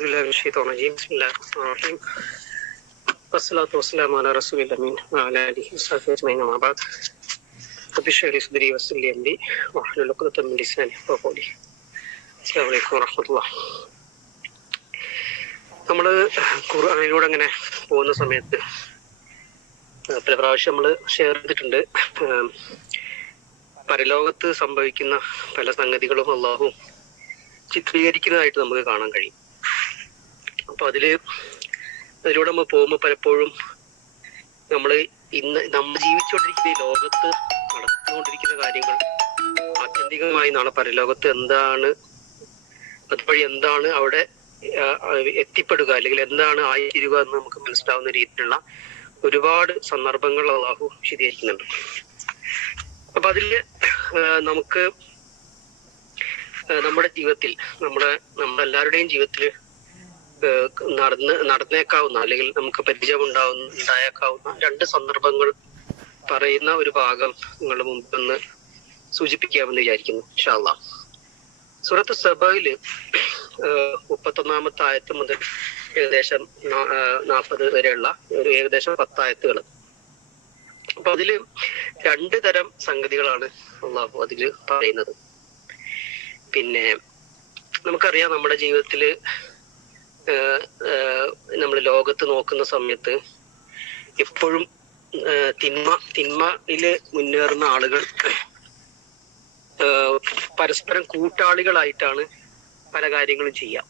أعوذ بالله من الشيطان الرجيم بسم الله الرحمن الرحيم والصلاة والسلام على رسول الأمين وعلى آله وصحبه أجمعين أما بعد رب اشرح لي صدري ويسر لي أمري واحلل عقدة من لساني يفقهوا قولي السلام عليكم ورحمة الله നമ്മൾ ഖുർആാനിലൂടെ അങ്ങനെ പോകുന്ന സമയത്ത് ആ, പല പ്രാവശ്യം നമ്മൾ ഷെയർ ചെയ്തിട്ടുണ്ട് ആ, പരലോകത്ത് സംഭവിക്കുന്ന പല സംഗതികളും അള്ളാഹും ചിത്രീകരിക്കുന്നതായിട്ട് നമുക്ക് കാണാൻ കഴിയും അപ്പൊ അതിൽ അതിലൂടെ നമ്മൾ പോകുമ്പോൾ പലപ്പോഴും നമ്മൾ ഇന്ന് നമ്മൾ ജീവിച്ചുകൊണ്ടിരിക്കുന്ന ഈ ലോകത്ത് നടന്നുകൊണ്ടിരിക്കുന്ന കാര്യങ്ങൾ ആത്യന്തികമായി നാളെ പരലോകത്ത് എന്താണ് അതുവഴി എന്താണ് അവിടെ എത്തിപ്പെടുക അല്ലെങ്കിൽ എന്താണ് ആയിരിക്കുക എന്ന് നമുക്ക് മനസ്സിലാവുന്ന രീതിയിലുള്ള ഒരുപാട് സന്ദർഭങ്ങൾ അള്ളാഹു വിശദീകരിക്കുന്നുണ്ട്. അപ്പൊ അതിൽ നമുക്ക് നമ്മുടെ ജീവിതത്തിൽ നമ്മുടെ എല്ലാവരുടെയും ജീവിതത്തിൽ നടന്ന് നടന്നേക്കാവുന്ന അല്ലെങ്കിൽ നമുക്ക് പരിചയം ഉണ്ടാവുന്ന ഉണ്ടായേക്കാവുന്ന രണ്ട് സന്ദർഭങ്ങൾ പറയുന്ന ഒരു ഭാഗം നിങ്ങളുടെ മുമ്പിൽ ഒന്ന് സൂചിപ്പിക്കാമെന്ന് വിചാരിക്കുന്നു ഇൻഷാല്ലാ സൂറത്ത് സഭയിൽ മുപ്പത്തൊന്നാമത്തെ ആയത്ത് മുതൽ ഏകദേശം നാൽപ്പത് വരെയുള്ള ഒരു ഏകദേശം പത്തായത്തുകൾ. അപ്പൊ അതിൽ രണ്ട് തരം സംഗതികളാണ് അള്ളാഹു അതിൽ പറയുന്നത്. പിന്നെ നമുക്കറിയാം നമ്മുടെ ജീവിതത്തിൽ നമ്മൾ ലോകത്ത് നോക്കുന്ന സമയത്ത് എപ്പോഴും തിന്മ തിന്മയിൽ മുന്നേറുന്ന ആളുകൾ പരസ്പരം കൂട്ടാളികളായിട്ടാണ് പല കാര്യങ്ങളും ചെയ്യുക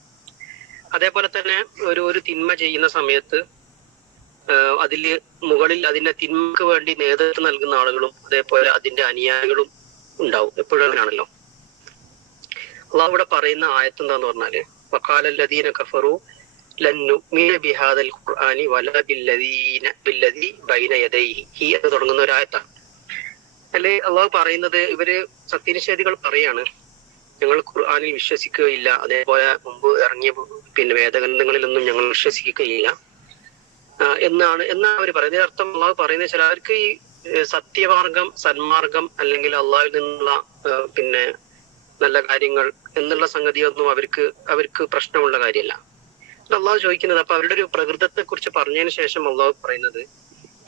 അതേപോലെ തന്നെ ഒരു ഒരു തിന്മ ചെയ്യുന്ന സമയത്ത് അതിൽ മുകളിൽ അതിന്റെ തിന്മക്ക് വേണ്ടി നേതൃത്വം നൽകുന്ന ആളുകളും അതേപോലെ അതിന്റെ അനുയായികളും ഉണ്ടാവും. എപ്പോഴും അങ്ങനെയാണല്ലോ. അള്ളാഹു ഇവിടെ പറയുന്ന ആയത്ത് എന്താന്ന് പറഞ്ഞാൽ الذين كفروا لن نؤمن بهذا القران ولا بالذين بالذي بين يديه. هي എന്ന് തുടങ്ങുന്ന ഒരു ആയത്താണ്. അല്ലെ? അള്ളാഹു പറയുന്നത് ഇവർ സത്യനിഷേധികൾ പറയാണ്. ഞങ്ങൾ ഖുർആാനിൽ വിശ്വസിക്കുകയില്ല. അതേപോലെ മുമ്പ് ഇറങ്ങിയ പിന്നെ വേദഗ്രന്ഥങ്ങളിലൊന്നും ഞങ്ങൾ വിശ്വസിക്കുകയില്ല. എന്നാണ് എന്നാണ് അവർ പറയുന്നത്. അർത്ഥം അള്ളാഹു പറയുന്നത് അവർക്ക് ഈ സത്യമാർഗം സന്മാർഗം അല്ലെങ്കിൽ അള്ളാഹുവിൽ നിന്നുള്ള പിന്നെ നല്ല കാര്യങ്ങൾ എന്നുള്ള സംഗതിയൊന്നും അവർക്ക് അവർക്ക് പ്രശ്നമുള്ള കാര്യമല്ല. അള്ളാഹ് ചോദിക്കുന്നത് അപ്പൊ അവരുടെ ഒരു പ്രകൃതത്തെ കുറിച്ച് പറഞ്ഞതിന് ശേഷം അള്ളാഹു പറയുന്നത്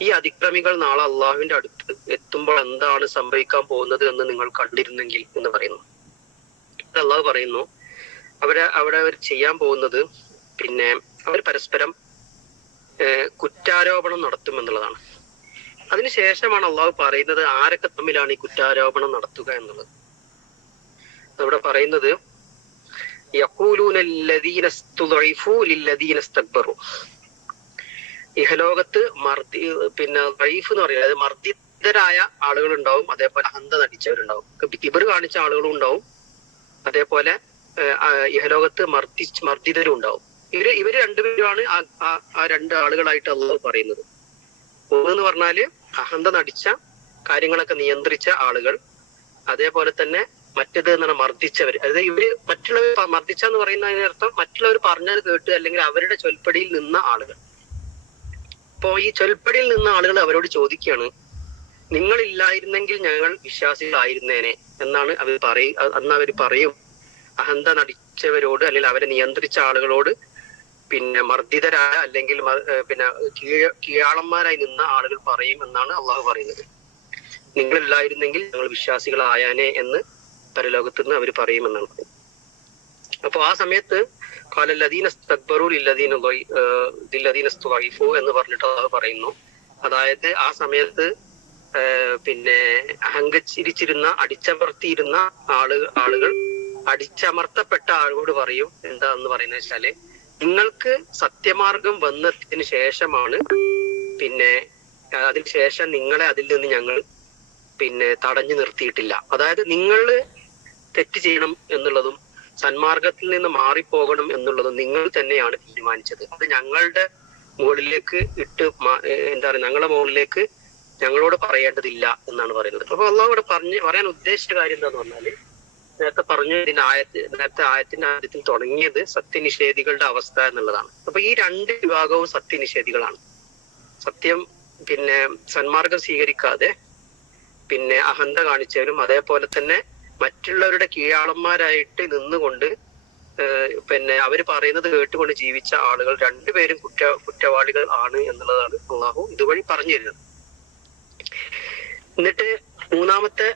ഈ അതിക്രമികൾ നാളെ അള്ളാഹുവിന്റെ അടുത്ത് എത്തുമ്പോൾ എന്താണ് സംഭവിക്കാൻ പോകുന്നത് എന്ന് നിങ്ങൾ കണ്ടിരുന്നെങ്കിൽ എന്ന് പറയുന്നു. അള്ളാഹു പറയുന്നു അവരെ അവിടെ അവർ ചെയ്യാൻ പോകുന്നത് പിന്നെ അവർ പരസ്പരം കുറ്റാരോപണം നടത്തും എന്നുള്ളതാണ്. അതിനുശേഷമാണ് അള്ളാഹു പറയുന്നത് ആരൊക്കെ തമ്മിലാണ് ഈ കുറ്റാരോപണം നടത്തുക എന്നുള്ളത്. അവിടെ പറയുന്നത് ഇഹലോകത്ത് മർദ്ദി പിന്നെ റൈഫ് എന്ന് പറയുന്നത് അതായത് മർദ്ദിതരായ ആളുകൾ ഉണ്ടാവും അതേപോലെ അഹന്ത നടിച്ചവരുണ്ടാവും. ഇവർ കാണിച്ച ആളുകളും ഉണ്ടാവും. അതേപോലെ ഇഹലോകത്ത് മർദ്ദി മർദ്ദിതരും ഉണ്ടാവും. ഇവർ ഇവർ രണ്ടുപേരുമാണ് ആ രണ്ട് ആളുകളായിട്ട് അള്ളാഹു പറയുന്നത്. ഒന്ന് പറഞ്ഞാൽ അഹന്ത നടിച്ച കാര്യങ്ങളൊക്കെ നിയന്ത്രിച്ച ആളുകൾ. അതേപോലെ തന്നെ മറ്റേത് എന്ന് പറഞ്ഞാൽ മർദ്ദിച്ചവർ അതായത് ഇവർ മറ്റുള്ളവർ മർദ്ദിച്ച എന്ന് പറയുന്നതിനർത്ഥം മറ്റുള്ളവർ പറഞ്ഞത് കേട്ട് അല്ലെങ്കിൽ അവരുടെ ചൊൽപ്പടിയിൽ നിന്ന ആളുകൾ. അപ്പോ ഈ ചൊൽപ്പടിയിൽ നിന്ന ആളുകൾ അവരോട് ചോദിക്കുകയാണ് നിങ്ങൾ നിങ്ങളില്ലായിരുന്നെങ്കിൽ ഞങ്ങൾ വിശ്വാസികളായിരുന്നേനെ എന്നാണ് അവർ പറയും അന്ന് അവർ പറയും. അഹന്ത നടിച്ചവരോട് അല്ലെങ്കിൽ അവരെ നിയന്ത്രിച്ച ആളുകളോട് പിന്നെ മർദ്ദിതരായ അല്ലെങ്കിൽ പിന്നെ കീഴ കീഴാളന്മാരായി നിന്ന ആളുകൾ പറയും എന്നാണ് അള്ളാഹു പറയുന്നത്. നിങ്ങളില്ലായിരുന്നെങ്കിൽ ഞങ്ങൾ വിശ്വാസികളായാനേ എന്ന് പരലോകത്ത് നിന്ന് അവർ പറയുമെന്നാണ്. പറയുന്നത് അപ്പൊ ആ സമയത്ത് കാലല്ലദീന സ്തുളൈഫു എന്ന് പറഞ്ഞിട്ട് അത് പറയുന്നു. അതായത് ആ സമയത്ത് പിന്നെ അഹങ്കരിച്ചിരുന്ന അടിച്ചമർത്തിയിരുന്ന ആൾ ആളുകൾ അടിച്ചമർത്തപ്പെട്ട ആളോട് പറയും എന്താന്ന് പറയുന്നത് വെച്ചാൽ നിങ്ങൾക്ക് സത്യമാർഗം വന്നതിന് ശേഷമാണ് പിന്നെ അതിന് ശേഷം നിങ്ങളെ അതിൽ നിന്ന് ഞങ്ങൾ പിന്നെ തടഞ്ഞു നിർത്തിയിട്ടില്ല. അതായത് നിങ്ങൾ തെറ്റ് ചെയ്യണം എന്നുള്ളതും സന്മാർഗത്തിൽ നിന്ന് മാറിപ്പോകണം എന്നുള്ളതും നിങ്ങൾ തന്നെയാണ് തീരുമാനിച്ചത്. അത് ഞങ്ങളുടെ മുകളിലേക്ക് ഇട്ട് എന്താ പറയുക ഞങ്ങളുടെ മുകളിലേക്ക് ഞങ്ങളോട് പറയേണ്ടതില്ല എന്നാണ് പറയുന്നത്. അപ്പൊ അള്ളാഹു പറഞ്ഞ് പറയാൻ ഉദ്ദേശിച്ച കാര്യം എന്താന്ന് പറഞ്ഞാൽ നേരത്തെ പറഞ്ഞു ഇതിന്റെ ആയത്ത് നേരത്തെ ആയത്തിന്റെ ആദ്യത്തിൽ തുടങ്ങിയത് സത്യനിഷേധികളുടെ അവസ്ഥ എന്നുള്ളതാണ്. അപ്പൊ ഈ രണ്ട് വിഭാഗവും സത്യനിഷേധികളാണ്. സത്യം പിന്നെ സന്മാർഗം സ്വീകരിക്കാതെ പിന്നെ അഹന്ത കാണിച്ചവരും അതേപോലെ തന്നെ മറ്റുള്ളവരുടെ കീഴാളന്മാരായിട്ട് നിന്നുകൊണ്ട് പിന്നെ അവർ പറയുന്നത് കേട്ടുകൊണ്ട് ജീവിച്ച ആളുകൾ രണ്ടുപേരും കുറ്റ കുറ്റവാളികൾ ആണ് എന്നുള്ളതാണ് അള്ളാഹു ഇതുവഴി പറഞ്ഞു തരുന്നത്. എന്നിട്ട് മൂന്നാമത്തെ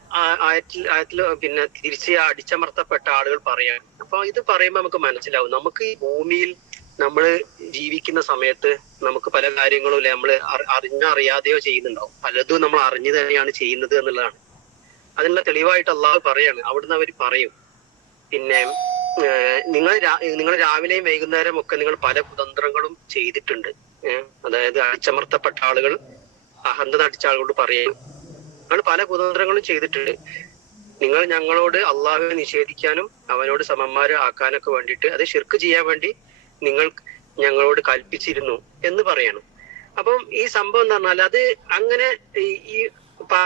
ആയത്തിൽ ആയത്തിൽ പിന്നെ തിരിച്ച് അടിച്ചമർത്തപ്പെട്ട ആളുകൾ പറയാണ് അപ്പൊ ഇത് പറയുമ്പോൾ നമുക്ക് മനസ്സിലാവും. നമുക്ക് ഈ ഭൂമിയിൽ നമ്മൾ ജീവിക്കുന്ന സമയത്ത് നമുക്ക് പല കാര്യങ്ങളും ഇല്ലേ നമ്മൾ അറിഞ്ഞോ അറിയാതെയോ ചെയ്യുന്നുണ്ടാവും. പലതും നമ്മൾ അറിഞ്ഞു തന്നെയാണ് ചെയ്യുന്നത് എന്നുള്ളതാണ്. അതിനുള്ള തെളിവായിട്ട് അള്ളാഹു പറയാണ്. അവിടുന്ന് അവർ പറയും. പിന്നെ നിങ്ങൾ നിങ്ങൾ രാവിലെയും വൈകുന്നേരം ഒക്കെ നിങ്ങൾ പല കുതന്ത്രങ്ങളും ചെയ്തിട്ടുണ്ട്. അതായത് അടിച്ചമർത്തപ്പെട്ട ആളുകൾ അഹന്ത നടിച്ച ആളുകളോട് പറയും. നിങ്ങൾ പല കുതന്ത്രങ്ങളും ചെയ്തിട്ടുണ്ട്. നിങ്ങൾ ഞങ്ങളോട് അള്ളാഹുവിനെ നിഷേധിക്കാനും അവനോട് സമന്മാരെ ആക്കാനൊക്കെ വേണ്ടിയിട്ട് അത് ഷിർക്ക് ചെയ്യാൻ വേണ്ടി നിങ്ങൾ ഞങ്ങളോട് കൽപ്പിച്ചിരുന്നു എന്ന് പറയണം. അപ്പം ഈ സംഭവം എന്ന് പറഞ്ഞാൽ അത് അങ്ങനെ ഈ എന്താ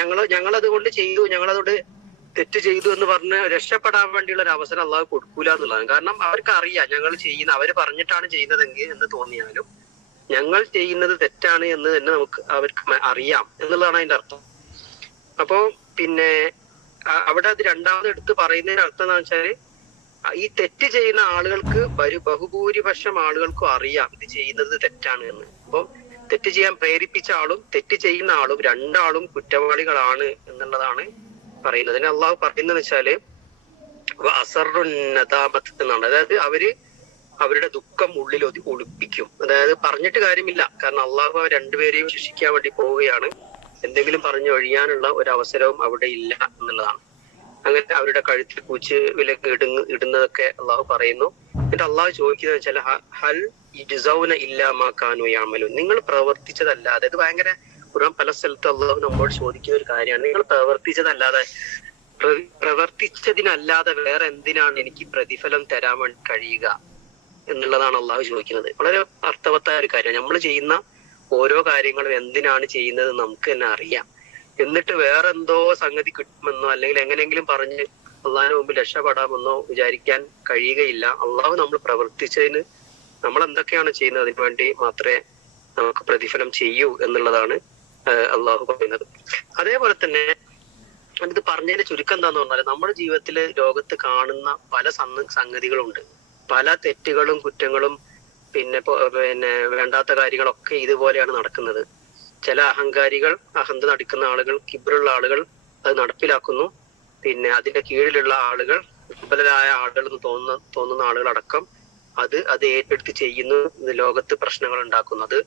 ഞങ്ങൾ ഞങ്ങൾ അതുകൊണ്ട് ചെയ്തു ഞങ്ങൾ അതുകൊണ്ട് തെറ്റ് ചെയ്തു എന്ന് പറഞ്ഞ് രക്ഷപ്പെടാൻ വേണ്ടിയുള്ള ഒരു അവസരം അള്ളാഹ് കൊടുക്കൂല എന്നുള്ളതാണ്. കാരണം അവർക്ക് അറിയാം ഞങ്ങൾ ചെയ്യുന്ന അവർ പറഞ്ഞിട്ടാണ് ചെയ്യുന്നതെങ്കിൽ എന്ന് തോന്നിയാലും ഞങ്ങൾ ചെയ്യുന്നത് തെറ്റാണ് എന്ന് തന്നെ നമുക്ക് അവർക്ക് അറിയാം എന്നുള്ളതാണ് അതിന്റെ അർത്ഥം. അപ്പോ പിന്നെ അവിടെ അത് രണ്ടാമത് എടുത്ത് പറയുന്നതിന്റെ അർത്ഥം എന്താ വെച്ചാൽ ഈ തെറ്റ് ചെയ്യുന്ന ആളുകൾക്ക് ബഹുഭൂരിപക്ഷം ആളുകൾക്കും അറിയാം ഇത് ചെയ്യുന്നത് തെറ്റാണ് എന്ന്. അപ്പം തെറ്റ് ചെയ്യാൻ പ്രേരിപ്പിച്ച ആളും തെറ്റ് ചെയ്യുന്ന ആളും രണ്ടാളും കുറ്റവാളികളാണ് എന്നുള്ളതാണ് പറയുന്നത്. അതിന് അള്ളാഹു പറയുന്നത് വെച്ചാൽ അസറുന്നതാമത്ത് എന്നാണ്. അതായത് അവർ അവരുടെ ദുഃഖം ഉള്ളിൽ ഒളിപ്പിക്കും. അതായത് പറഞ്ഞിട്ട് കാര്യമില്ല. കാരണം അള്ളാഹു അവർ രണ്ടുപേരെയും ശിക്ഷിക്കാൻ വേണ്ടി പോവുകയാണ്. എന്തെങ്കിലും പറഞ്ഞു ഒഴിയാനുള്ള ഒരു അവസരവും അവിടെ ഇല്ല എന്നുള്ളതാണ്. അങ്ങനെ അവരുടെ കഴുത്തിൽ പൂച്ച് വിലക്ക് ഇടുന്ന ഇടുന്നതൊക്കെ അള്ളാഹു പറയുന്നു. എന്നിട്ട് അള്ളാഹു ചോദിക്കുന്നത് വെച്ചാൽ ഹൽ ഹൽ ഡിസൗന ഇല്ലാമാക്കാനു യാമലു നിങ്ങൾ പ്രവർത്തിച്ചതല്ലാതെ ഇത് ഭയങ്കര ഖുർആൻ പല സ്ഥലത്ത് അള്ളാഹു നമ്മോട് ചോദിക്കുന്ന ഒരു കാര്യമാണ്. നിങ്ങൾ പ്രവർത്തിച്ചതല്ലാതെ പ്രവർത്തിച്ചതിനല്ലാതെ വേറെ എന്തിനാണ് എനിക്ക് പ്രതിഫലം തരാൻ വേണ്ടി കഴിയുക എന്നുള്ളതാണ് അള്ളാഹു ചോദിക്കുന്നത്. വളരെ അർത്ഥവത്തായ ഒരു കാര്യമാണ്. നമ്മൾ ചെയ്യുന്ന ഓരോ കാര്യങ്ങളും എന്തിനാണ് ചെയ്യുന്നത് നമുക്ക് തന്നെ അറിയാം. എന്നിട്ട് വേറെ എന്തോ സംഗതി കിട്ടുമെന്നോ അല്ലെങ്കിൽ എങ്ങനെയെങ്കിലും പറഞ്ഞ് അള്ളാഹിന് മുമ്പിൽ രക്ഷപ്പെടാമെന്നോ വിചാരിക്കാൻ കഴിയുകയില്ല. അള്ളാഹു നമ്മൾ പ്രവർത്തിച്ചതിന് നമ്മൾ എന്തൊക്കെയാണ് ചെയ്യുന്നത്? അതിനു വേണ്ടി മാത്രമേ നമുക്ക് പ്രതിഫലം ചെയ്യൂ എന്നുള്ളതാണ് അള്ളാഹു പറയുന്നത്. അതേപോലെ തന്നെ ഇത് പറഞ്ഞതിന്റെ ചുരുക്കം എന്താന്ന് പറഞ്ഞാൽ നമ്മുടെ ജീവിതത്തിൽ ലോകത്ത് കാണുന്ന പല സംഗതികളുണ്ട്. പല തെറ്റുകളും കുറ്റങ്ങളും പിന്നെ പിന്നെ വേണ്ടാത്ത കാര്യങ്ങളൊക്കെ ഇതുപോലെയാണ് നടക്കുന്നത്. ചില അഹങ്കാരികൾ അഹന്ത നടിക്കുന്ന ആളുകൾ കിബറുള്ള ആളുകൾ അത് നടപ്പിലാക്കുന്നു. പിന്നെ അതിന്റെ കീഴിലുള്ള ആളുകൾ ദുർബലരായ ആളുകൾ എന്ന് തോന്നുന്ന തോന്നുന്ന ആളുകളടക്കം അത് അത് ഏറ്റെടുത്ത് ചെയ്യുന്നു ലോകത്ത് പ്രശ്നങ്ങൾ ഉണ്ടാക്കുന്നു. അത്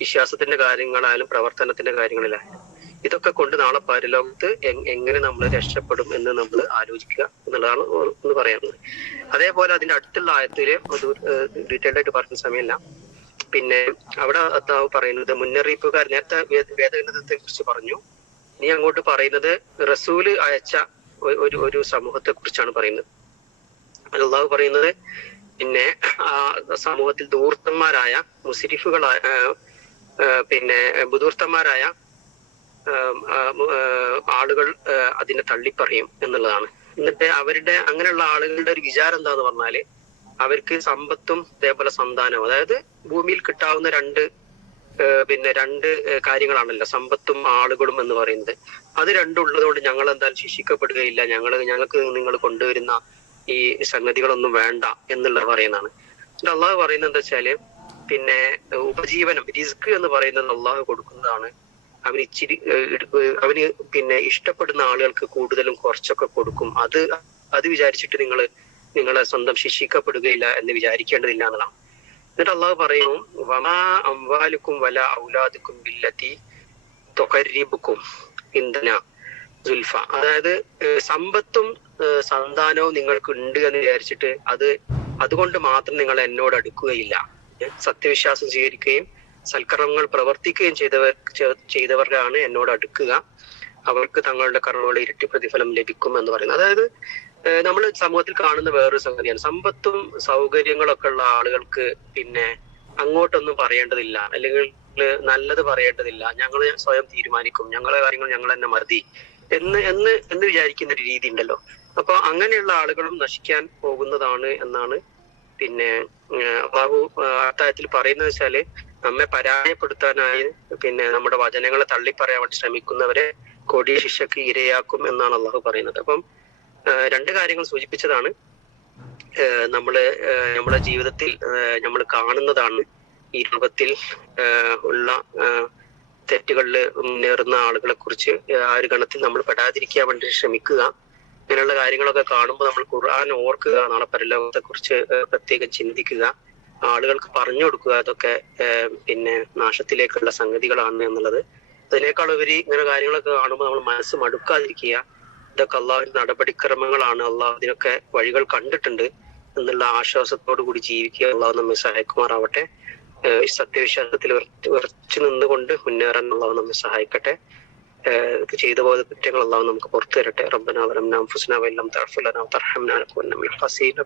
വിശ്വാസത്തിന്റെ കാര്യങ്ങളായാലും പ്രവർത്തനത്തിന്റെ കാര്യങ്ങളിലായാലും. ഇതൊക്കെ കൊണ്ട് നാളെ പരലോകത്ത് എങ്ങനെ നമ്മൾ രക്ഷപ്പെടും എന്ന് നമ്മൾ ആലോചിക്കുക എന്നുള്ളതാണ് ഒന്ന് പറയുന്നത് അതേപോലെ അതിന്റെ അടുത്തുള്ള ആയത്തിൽ ഡീറ്റെയിൽഡ് ആയിട്ട് പറയുന്ന സമയമില്ല. പിന്നെ അവിടെ അത്താവ് പറയുന്നത് മുന്നറിയിപ്പുകാർ നേരത്തെ വേദഗ്രന്ഥത്തെ കുറിച്ച് പറഞ്ഞു. ഇനി അങ്ങോട്ട് പറയുന്നത് റസൂൽ അയച്ച ഒരു ഒരു സമൂഹത്തെ കുറിച്ചാണ് പറയുന്നത്. അള്ളാഹു പറയുന്നത് പിന്നെ ആ സമൂഹത്തിൽ ദൂർത്തന്മാരായ മുസ്രിഫുകളായ പിന്നെ ബുദൂർത്തന്മാരായ ആളുകൾ അതിനെ തള്ളിപ്പറയും എന്നുള്ളതാണ്. എന്നിട്ട് അവരുടെ അങ്ങനെയുള്ള ആളുകളുടെ ഒരു വിചാരം എന്താന്ന് പറഞ്ഞാൽ അവർക്ക് സമ്പത്തും അതേപോലെ സന്താനവും. അതായത് ഭൂമിയിൽ കിട്ടാവുന്ന രണ്ട് പിന്നെ രണ്ട് കാര്യങ്ങളാണല്ലോ സമ്പത്തും ആളുകളും എന്ന് പറയുന്നത്. അത് രണ്ടും ഉള്ളതുകൊണ്ട് ഞങ്ങൾ എന്തായാലും ശിക്ഷിക്കപ്പെടുകയില്ല. ഞങ്ങൾ ഞങ്ങൾക്ക് നിങ്ങൾ കൊണ്ടുവരുന്ന ഈ സംഗതികളൊന്നും വേണ്ട എന്നുള്ളത് പറയുന്നതാണ്. എന്നിട്ട് അള്ളാഹു പറയുന്നത് എന്താ വെച്ചാൽ പിന്നെ ഉപജീവനം റിസ്ക് എന്ന് പറയുന്നത് അള്ളാഹു കൊടുക്കുന്നതാണ്. അവന് ഇച്ചിരി അവന് പിന്നെ ഇഷ്ടപ്പെടുന്ന ആളുകൾക്ക് കൂടുതലും കുറച്ചൊക്കെ കൊടുക്കും. അത് അത് വിചാരിച്ചിട്ട് നിങ്ങൾ നിങ്ങളെ സ്വന്തം ശിക്ഷിക്കപ്പെടുകയില്ല എന്ന് വിചാരിക്കേണ്ടതില്ല എന്നാണ് എന്നിട്ട് അള്ളാഹു പറയുന്നു വമാ അംവാലുക്കും വല ഔലാദുക്കും ബില്ലത്തി തൊകരിബുക്കും ഇന്ധന സുൽഫ. അതായത് സമ്പത്തും സന്താനവും നിങ്ങൾക്ക് ഉണ്ട് എന്ന് വിചാരിച്ചിട്ട് അത് അതുകൊണ്ട് മാത്രം നിങ്ങൾ എന്നോട് അടുക്കുകയില്ല. സത്യവിശ്വാസം സ്വീകരിക്കുകയും സൽക്കർമ്മങ്ങൾ പ്രവർത്തിക്കുകയും ചെയ്തവർ ചെയ്തവരാണ് എന്നോട് അടുക്കുക. അവർക്ക് തങ്ങളുടെ കർമ്മങ്ങളുടെ ഇരട്ടി പ്രതിഫലം ലഭിക്കും എന്ന് പറയുന്നത്. അതായത് നമ്മൾ സമൂഹത്തിൽ കാണുന്ന വേറൊരു സംഗതിയാണ്. സമ്പത്തും സൗകര്യങ്ങളൊക്കെ ഉള്ള ആളുകൾക്ക് പിന്നെ അങ്ങോട്ടൊന്നും പറയേണ്ടതില്ല. അല്ലെങ്കിൽ നല്ലത് പറയേണ്ടതില്ല. ഞങ്ങൾ സ്വയം തീരുമാനിക്കും. ഞങ്ങളെ കാര്യങ്ങൾ ഞങ്ങൾ തന്നെ മതി എന്ന് എന്ന് എന്ന് വിചാരിക്കുന്ന ഒരു രീതി ഉണ്ടല്ലോ. അപ്പൊ അങ്ങനെയുള്ള ആളുകളും നശിക്കാൻ പോകുന്നതാണ് എന്നാണ് പിന്നെ ബാബു അത്തായത്തിൽ പറയുന്നത് വെച്ചാൽ നമ്മെ പരാജയപ്പെടുത്താനായി പിന്നെ നമ്മുടെ വചനങ്ങളെ തള്ളിപ്പറയാൻ വേണ്ടി ശ്രമിക്കുന്നവരെ കൊടിയ ശിക്ഷക്ക് ഇരയാക്കും എന്നാണ് അള്ളാഹു പറയുന്നത്. അപ്പം രണ്ട് കാര്യങ്ങൾ സൂചിപ്പിച്ചതാണ്. നമ്മൾ നമ്മുടെ ജീവിതത്തിൽ നമ്മൾ കാണുന്നതാണ് ഈ രൂപത്തിൽ ഉള്ള തെറ്റുകളിൽ മുന്നേറുന്ന ആളുകളെ കുറിച്ച് ആ ഒരു ഗണത്തിൽ നമ്മൾ പെടാതിരിക്കാൻ വേണ്ടി ശ്രമിക്കുക. ഇങ്ങനെയുള്ള കാര്യങ്ങളൊക്കെ കാണുമ്പോൾ നമ്മൾ ഖുർആൻ ഓർക്കുക നാളെ പരലോകത്തെ കുറിച്ച് പ്രത്യേകം ചിന്തിക്കുക ആളുകൾക്ക് പറഞ്ഞു കൊടുക്കുക അതൊക്കെ പിന്നെ നാശത്തിലേക്കുള്ള സംഗതികളാണ് എന്നുള്ളത്. അതിനേക്കാൾ ഉപരി ഇങ്ങനെ കാര്യങ്ങളൊക്കെ കാണുമ്പോൾ നമ്മൾ മനസ്സ് മടുക്കാതിരിക്കുക ഇതൊക്കെ അള്ളാഹുവിന്റെ നടപടിക്രമങ്ങളാണ്. അള്ളാഹു ഇതിനൊക്കെ വഴികൾ കണ്ടിട്ടുണ്ട്. എന്നുള്ള ആശ്വാസത്തോടു കൂടി ജീവിക്കുക. അള്ളാഹു നമ്മെ സഹായിക്കുമാറാവട്ടെ. സത്യവിശ്വാസത്തിൽ ഉറച്ച് നിന്നുകൊണ്ട് മുന്നേറാൻ അള്ളാഹു നമ്മെ സഹായിക്കട്ടെ. ചെയ്ത പോയ കുറ്റങ്ങൾ അള്ളാഹു നമുക്ക് പുറത്തു തരട്ടെ. റബ്ബന വലംന അൻഫുസന വല്ലം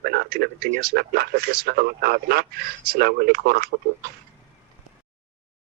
ബനാതിന